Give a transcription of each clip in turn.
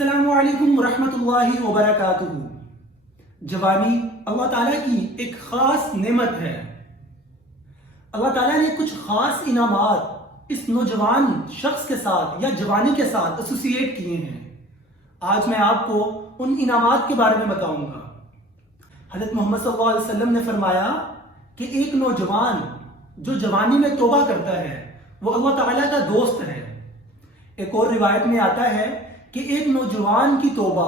السلام علیکم ورحمۃ اللہ وبرکاتہ۔ جوانی اللہ تعالیٰ کی ایک خاص نعمت ہے۔ اللہ تعالیٰ نے کچھ خاص انعامات اس نوجوان شخص کے ساتھ یا جوانی کے ساتھ ایسوسیٹ کیے ہیں۔ آج میں آپ کو ان انعامات کے بارے میں بتاؤں گا۔ حضرت محمد صلی اللہ علیہ وسلم نے فرمایا کہ ایک نوجوان جو جوانی میں توبہ کرتا ہے وہ اللہ تعالیٰ کا دوست ہے۔ ایک اور روایت میں آتا ہے کہ ایک نوجوان کی توبہ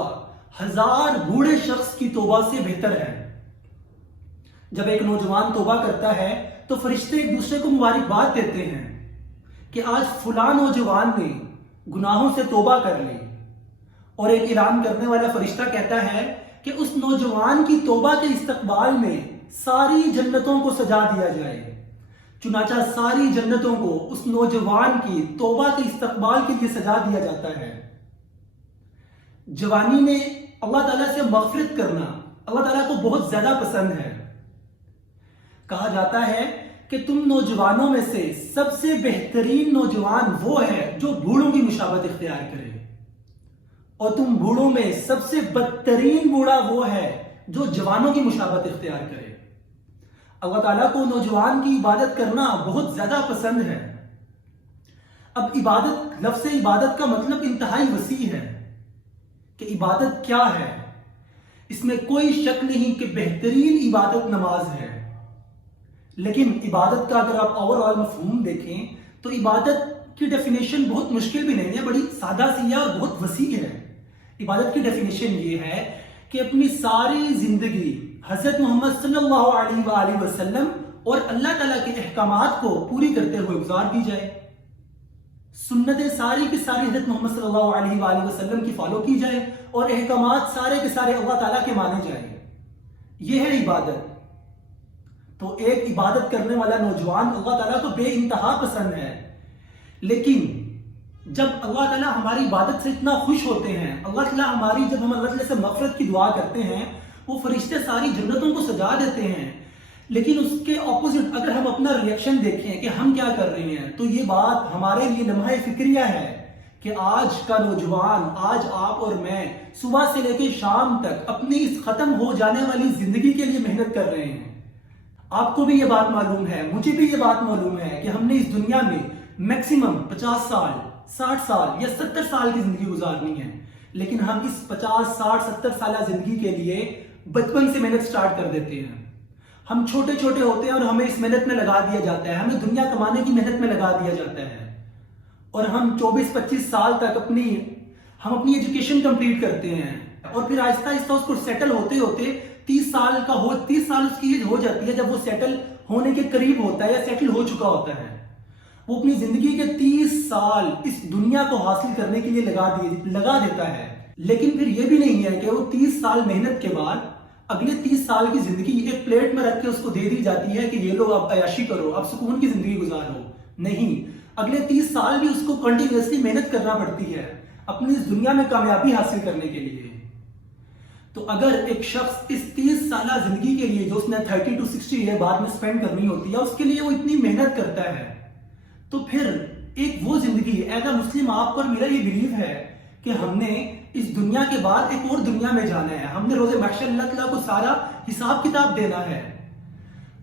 1000 بوڑھے شخص کی توبہ سے بہتر ہے۔ جب ایک نوجوان توبہ کرتا ہے تو فرشتے ایک دوسرے کو مبارکباد دیتے ہیں کہ آج فلاں نوجوان نے گناہوں سے توبہ کر لی، اور ایک اعلان کرنے والا فرشتہ کہتا ہے کہ اس نوجوان کی توبہ کے استقبال میں ساری جنتوں کو سجا دیا جائے۔ چنانچہ ساری جنتوں کو اس نوجوان کی توبہ کے استقبال کے لیے سجا دیا جاتا ہے۔ جوانی میں اللہ تعالیٰ سے مغفرت کرنا اللہ تعالیٰ کو بہت زیادہ پسند ہے۔ کہا جاتا ہے کہ تم نوجوانوں میں سے سب سے بہترین نوجوان وہ ہے جو بوڑھوں کی مشابہت اختیار کرے، اور تم بوڑھوں میں سب سے بدترین بوڑھا وہ ہے جو جوانوں کی مشابہت اختیار کرے۔ اللہ تعالیٰ کو نوجوان کی عبادت کرنا بہت زیادہ پسند ہے۔ اب عبادت، لفظ عبادت کا مطلب انتہائی وسیع ہے کہ عبادت کیا ہے۔ اس میں کوئی شک نہیں کہ بہترین عبادت نماز ہے، لیکن عبادت کا اگر آپ اوور مفہوم دیکھیں تو عبادت کی ڈیفینیشن بہت مشکل بھی نہیں ہے، بڑی سادہ سی ہے اور بہت وسیع ہے۔ عبادت کی ڈیفینیشن یہ ہے کہ اپنی ساری زندگی حضرت محمد صلی اللہ علیہ وآلہ وسلم اور اللہ تعالیٰ کے احکامات کو پوری کرتے ہوئے گزار دی جائے۔ سنتیں ساری کی ساری حضرت محمد صلی اللہ علیہ وآلہ وسلم کی فالو کی جائے، اور احکامات سارے کے سارے اللہ تعالیٰ کے مانے جائیں۔ یہ ہے عبادت۔ تو ایک عبادت کرنے والا نوجوان اللہ تعالیٰ کو بے انتہا پسند ہے، لیکن جب اللہ تعالیٰ ہماری عبادت سے اتنا خوش ہوتے ہیں، اللہ تعالیٰ جب ہم اللہ تعالیٰ سے مغفرت کی دعا کرتے ہیں، وہ فرشتے ساری جنتوں کو سجا دیتے ہیں، لیکن اس کے اپوزٹ اگر ہم اپنا ریئیکشن دیکھیں کہ ہم کیا کر رہے ہیں، تو یہ بات ہمارے لیے لمحہ فکریہ ہے کہ آج کا نوجوان، آج آپ اور میں صبح سے لے کے شام تک اپنی اس ختم ہو جانے والی زندگی کے لیے محنت کر رہے ہیں۔ آپ کو بھی یہ بات معلوم ہے، مجھے بھی یہ بات معلوم ہے کہ ہم نے اس دنیا میں میکسیمم 50 سال، 60 سال یا 70 سال کی زندگی گزارنی ہے، لیکن ہم اس 50، 60، 70 سالہ زندگی کے لیے بچپن سے محنت سٹارٹ کر دیتے ہیں۔ ہم چھوٹے چھوٹے ہوتے ہیں اور ہمیں اس محنت میں لگا دیا جاتا ہے، ہمیں دنیا کمانے کی محنت میں لگا دیا جاتا ہے، اور ہم 24-25 سال تک ہم اپنی ایجوکیشن کمپلیٹ کرتے ہیں، اور پھر آہستہ آہستہ اس کو سیٹل ہوتے ہوتے 30 سال اس کی ایج ہو جاتی ہے، جب وہ سیٹل ہونے کے قریب ہوتا ہے یا سیٹل ہو چکا ہوتا ہے۔ وہ اپنی زندگی کے 30 سال اس دنیا کو حاصل کرنے کے لیے لگا دیتا ہے، لیکن پھر یہ بھی نہیں ہے کہ وہ 30 سال محنت کے بعد اگلے 30 سال کی زندگی ایک پلیٹ میں رکھ کے اس کو دے دی جاتی ہے کہ یہ لو اب عیاشی کرو، اب سکون کی زندگی گزارو۔ نہیں، اگلے 30 سال بھی اس کو کنٹینیوسلی محنت کرنا پڑتی ہے اپنی اس دنیا میں کامیابی حاصل کرنے کے لیے۔ تو اگر ایک شخص اس 30 سالہ زندگی کے لیے جو اس نے 30 to 60 ایئر بعد میں سپینڈ کرنی ہوتی ہے، اس کے لیے وہ اتنی محنت کرتا ہے، تو پھر ایک وہ زندگی، ایز اے مسلم آپ پر میرا یہ بلیو ہے کہ ہم نے اس دنیا کے بعد ایک اور دنیا میں جانا ہے، ہم نے روز محشر اللہ تعالیٰ کو سارا حساب کتاب دینا ہے۔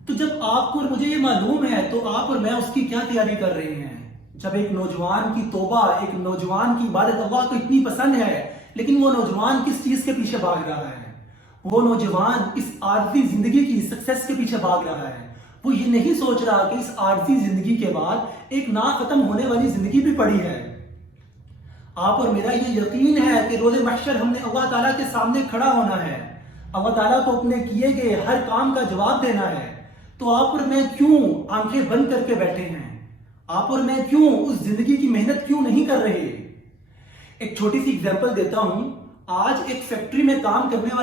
تو جب آپ کو اور مجھے یہ معلوم ہے تو آپ اور میں اس کی کیا تیاری کر رہے ہیں؟ جب ایک نوجوان کی توبہ، ایک نوجوان کی عبادت اللہ کو اتنی پسند ہے، لیکن وہ نوجوان کس چیز کے پیچھے بھاگ رہا ہے؟ وہ نوجوان اس عارضی زندگی کی سکسیس کے پیچھے بھاگ رہا ہے۔ وہ یہ نہیں سوچ رہا کہ اس عارضی زندگی کے بعد ایک نا ختم ہونے والی زندگی بھی پڑی ہے۔ آپ اور میرا یہ یقین ہے کہ روز محشر ہم نے اللہ تعالیٰ کے سامنے کھڑا ہونا ہے، اللہ تعالیٰ کو اپنے کیے گئے ہر کام کا جواب دینا ہے۔ تو آپ اور میں کیوں آنکھیں بند کر کے بیٹھے ہیں؟ آپ اور میں کیوں اس زندگی کی محنت کیوں نہیں کر رہے؟ ایک چھوٹی سی اگزامپل دیتا ہوں۔ آج ایک فیکٹری میں کام کرنے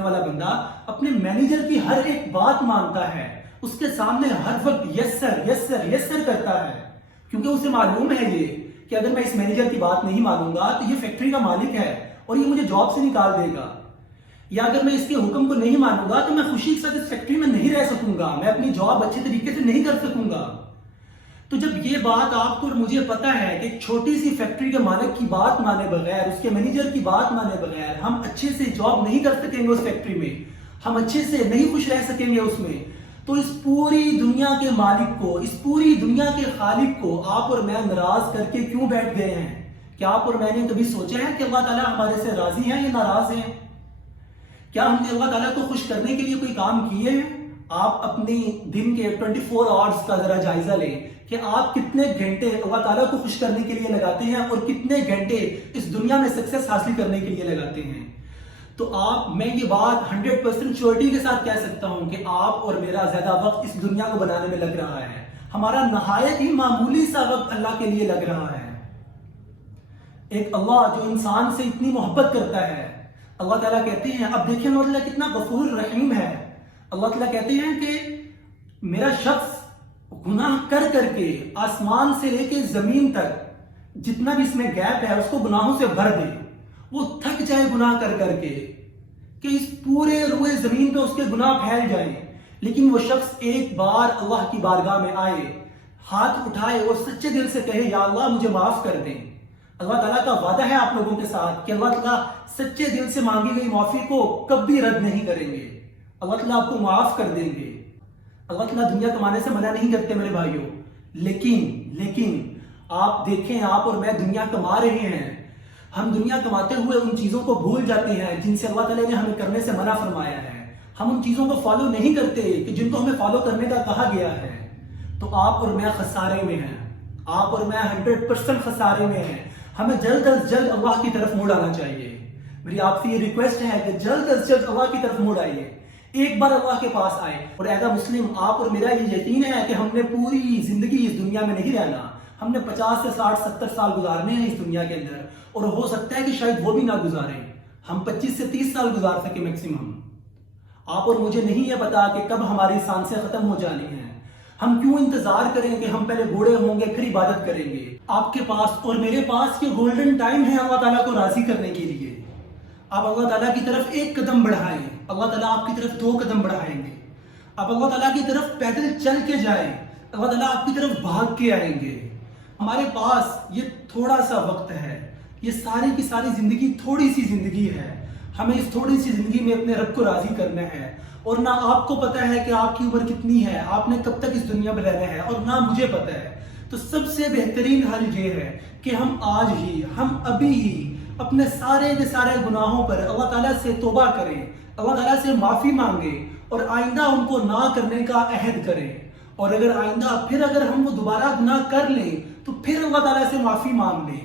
والا بندہ اپنے مینیجر کی ہر ایک بات مانتا ہے، اس کے سامنے ہر وقت یس سر یس سر یس سر کرتا ہے، کیونکہ اسے معلوم ہے یہ کہ اگر میں اس مینیجر کی بات نہیں مانوں گا تو یہ فیکٹری کا مالک ہے اور یہ مجھے جاب سے نکال دے گا، یا اگر میں اس کے حکم کو نہیں مانوں گا تو میں خوشی کے ساتھ اس فیکٹری میں نہیں رہ سکوں گا، میں اپنی جاب اچھے طریقے سے نہیں کر سکوں گا۔ تو جب یہ بات آپ کو اور مجھے پتا ہے کہ ایک چھوٹی سی فیکٹری کے مالک کی بات مانے بغیر، اس کے مینیجر کی بات مانے بغیر ہم اچھے سے جاب نہیں کر سکیں گے اس فیکٹری میں، ہم اچھے سے نہیں خوش رہ سکیں گے اس میں، تو اس پوری دنیا کے مالک کو، اس پوری دنیا کے خالق کو آپ اور میں ناراض کر کے کیوں بیٹھ گئے ہیں؟ کیا آپ اور میں نے کبھی سوچا ہے کہ اللہ تعالیٰ ہمارے سے راضی ہیں یا ناراض ہیں؟ کیا ہم نے اللہ تعالیٰ کو خوش کرنے کے لیے کوئی کام کیے ہیں؟ آپ اپنی دن کے 24 آورز کا ذرا جائزہ لیں کہ آپ کتنے گھنٹے اللہ تعالیٰ کو خوش کرنے کے لیے لگاتے ہیں اور کتنے گھنٹے اس دنیا میں سکسیس حاصل کرنے کے لیے لگاتے ہیں۔ تو میں یہ بات 100% شیورٹی کے ساتھ کہہ سکتا ہوں کہ آپ اور میرا زیادہ وقت اس دنیا کو بنانے میں لگ رہا ہے، ہمارا نہایت ہی معمولی سا وقت اللہ کے لیے لگ رہا ہے۔ ایک اللہ جو انسان سے اتنی محبت کرتا ہے، اللہ تعالیٰ کہتے ہیں، اب دیکھیں اللہ تعالیٰ کتنا غفور رحیم ہے، اللہ تعالیٰ کہتے ہیں کہ میرا شخص گناہ کر کر کے آسمان سے لے کے زمین تک جتنا بھی اس میں گیپ ہے اس کو گناہوں سے بھر دے، وہ تھک جائے گناہ کر کر کے کہ اس پورے روئے زمین پہ اس کے گناہ پھیل جائیں، لیکن وہ شخص ایک بار اللہ کی بارگاہ میں آئے، ہاتھ اٹھائے اور سچے دل سے کہے یا اللہ مجھے معاف کر دیں۔ اللہ تعالیٰ کا وعدہ ہے آپ لوگوں کے ساتھ کہ اللہ تعالیٰ سچے دل سے مانگی گئی معافی کو کبھی رد نہیں کریں گے، اللہ تعالیٰ آپ کو معاف کر دیں گے۔ اللہ تعالیٰ دنیا کمانے سے منع نہیں کرتے میرے بھائیوں، لیکن آپ دیکھیں، آپ اور میں دنیا کما رہے ہیں، ہم دنیا کماتے ہوئے ان چیزوں کو بھول جاتے ہیں جن سے اللہ تعالیٰ نے ہمیں کرنے سے منع فرمایا ہے، ہم ان چیزوں کو فالو نہیں کرتے کہ جن کو ہمیں فالو کرنے کا کہا گیا ہے، تو آپ اور میں خسارے میں ہیں، آپ اور میں 100% خسارے میں ہیں۔ ہمیں جلد از جلد اللہ کی طرف موڑ آنا چاہیے۔ میری آپ سے یہ ریکویسٹ ہے کہ جلد از جلد اللہ کی طرف موڑ آئیے، ایک بار اللہ کے پاس آئے۔ اور ایز اے مسلم آپ اور میرا یہ یقین ہے کہ ہم نے پوری زندگی اس دنیا میں نہیں رہنا، ہم نے 50 سے 60 70 سال گزارنے ہیں اس دنیا کے اندر، اور ہو سکتا ہے کہ شاید وہ بھی نہ گزاریں، ہم 25 سے 30 سال گزار سکے میکسیمم۔ آپ اور مجھے نہیں یہ پتا کہ کب ہماری سانسیں ختم ہو جانی ہیں، ہم کیوں انتظار کریں کہ ہم پہلے بوڑھے ہوں گے پھر عبادت کریں گے؟ آپ کے پاس اور میرے پاس یہ گولڈن ٹائم ہے اللہ تعالیٰ کو راضی کرنے کے لیے۔ آپ اللہ تعالیٰ کی طرف ایک قدم بڑھائیں، اللہ تعالیٰ آپ کی طرف 2 قدم بڑھائیں گے۔ آپ اللہ تعالیٰ کی طرف پیدل چل کے جائیں، اللہ تعالیٰ آپ کی طرف بھاگ کے آئیں گے۔ ہمارے پاس یہ تھوڑا سا وقت ہے، یہ ساری کی ساری زندگی تھوڑی سی زندگی ہے، ہمیں اس تھوڑی سی زندگی میں اپنے رب کو راضی کرنا ہے، اور نہ آپ کو پتہ ہے کہ آپ کی عمر کتنی ہے، آپ نے کب تک اس دنیا میں رہنا ہے، اور نہ مجھے پتہ ہے۔ تو سب سے بہترین حل یہ ہے کہ ہم آج ہی، ہم ابھی ہی اپنے سارے کے سارے گناہوں پر اللہ تعالیٰ سے توبہ کریں، اللہ تعالیٰ سے معافی مانگیں، اور آئندہ ان کو نہ کرنے کا عہد کریں۔ اور اگر آئندہ پھر ہم وہ دوبارہ گناہ کر لیں تو پھر اللہ تعالیٰ سے معافی مانگ لیں۔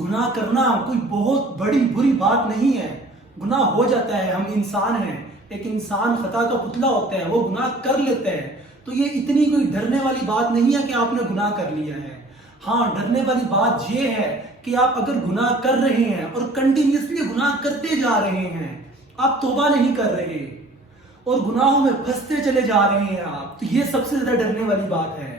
گناہ کرنا کوئی بہت بڑی بری بات نہیں ہے، گناہ ہو جاتا ہے، ہم انسان ہیں، ایک انسان خطا کا پتلا ہوتا ہے، وہ گناہ کر لیتا ہے، تو یہ اتنی کوئی ڈرنے والی بات نہیں ہے کہ آپ نے گناہ کر لیا ہے۔ ہاں، ڈرنے والی بات یہ ہے کہ آپ اگر گناہ کر رہے ہیں اور کنٹینیوسلی گناہ کرتے جا رہے ہیں، آپ توبہ نہیں کر رہے اور گناہوں میں پھنستے چلے جا رہے ہیں آپ، تو یہ سب سے زیادہ ڈرنے والی بات ہے۔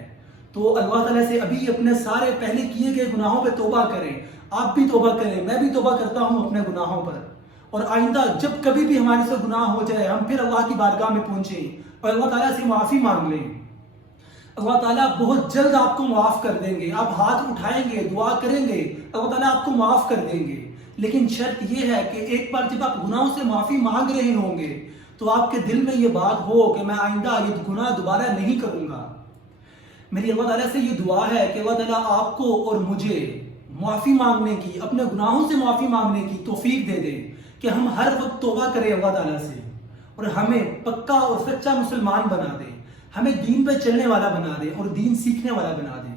تو اللہ تعالیٰ سے ابھی اپنے سارے پہلے کیے گئے گناہوں پہ توبہ کریں، آپ بھی توبہ کریں، میں بھی توبہ کرتا ہوں اپنے گناہوں پر، اور آئندہ جب کبھی بھی ہمارے سے گناہ ہو جائے ہم پھر اللہ کی بارگاہ میں پہنچیں اور اللہ تعالیٰ سے معافی مانگ لیں۔ اللہ تعالیٰ بہت جلد آپ کو معاف کر دیں گے، آپ ہاتھ اٹھائیں گے، دعا کریں گے، اللہ تعالیٰ آپ کو معاف کر دیں گے۔ لیکن شرط یہ ہے کہ ایک بار جب آپ گناہوں سے معافی مانگ رہے ہوں گے تو آپ کے دل میں یہ بات ہو کہ میں آئندہ یہ گناہ دوبارہ نہیں کروں گا۔ میری اللہ تعالیٰ سے یہ دعا ہے کہ اللہ تعالیٰ آپ کو اور مجھے معافی مانگنے کی، اپنے گناہوں سے معافی مانگنے کی توفیق دے دے کہ ہم ہر وقت توبہ کریں اللہ تعالیٰ سے، اور ہمیں پکا اور سچا مسلمان بنا دے، ہمیں دین پہ چلنے والا بنا دے اور دین سیکھنے والا بنا دے۔